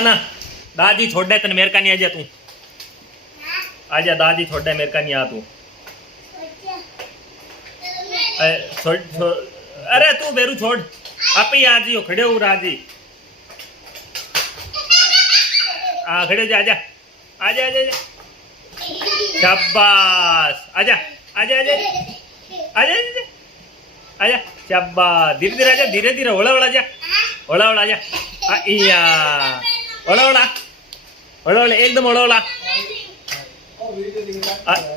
ना दादी छोड़ दे तने मेरे का नहीं आजा तू आजा दादी छोड़ दे मेरे का नहीं आ तू छोड़ छोड़ अरे तू बेरू छोड़ आप ही आ जियो खड़े हो राजी हाँ खड़े हो जा आजा आजा आजा शाबाश आजा आजा आजा आजा आजा आजा शाबाश धीरे धीरे आजा धीरे धीरे ओला ओला जा ओला ओला जा इया ओला ओला ओला ओला एकदम ओला ओला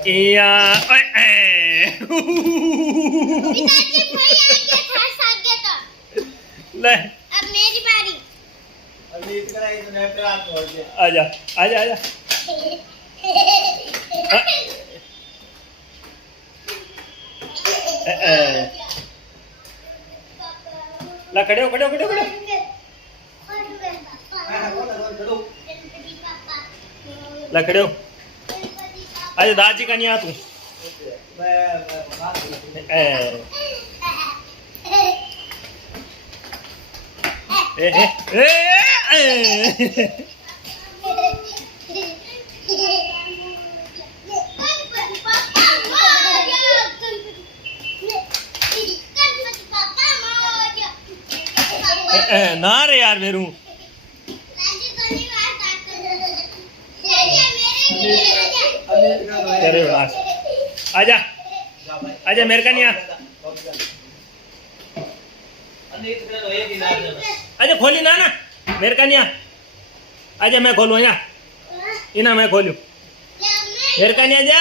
इया ले अब मेरी बारी अभी इतना ही तो नेट पे आप छोड़ दे आजा आजा आजा ला खड़े हो खड़े हो खड़े हो खड़े हो ला खड़े हो आज दादी का नहीं आ तू ना रे यार मेरू आजा आजा मेरे का नहीं आ आजा खोली ना ना मेरे का नहीं आ आजा मैं खोलू यहाँ इना मैं खोलू मेरे का नहीं आजा